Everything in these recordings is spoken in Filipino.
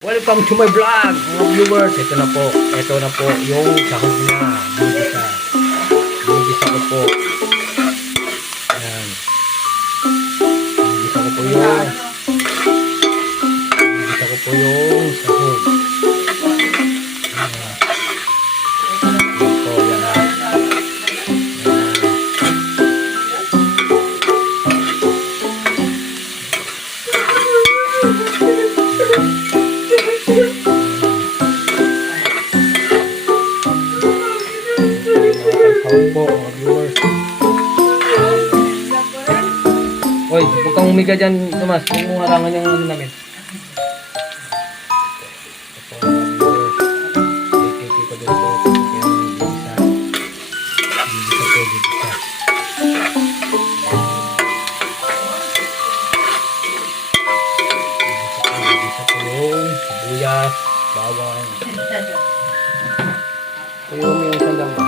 Welcome to my vlog, mga viewers. Ito na po yung sahog niya. Binigisa ko po. Ayan. Binigisa ko po yung sahog. Ayan. Ayan po, yan. Sahog po, mga viewers. Hoy, huwag kang umiga dyan, Tomas. Huwag mong harangan yung ano namin. Ito po, mga viewers. Ikiki ko din po. Gigisa. Gigisa po yung sibuyas, bawang. Ito yung sandang ba?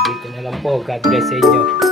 Dito na lang po. God bless sa inyo.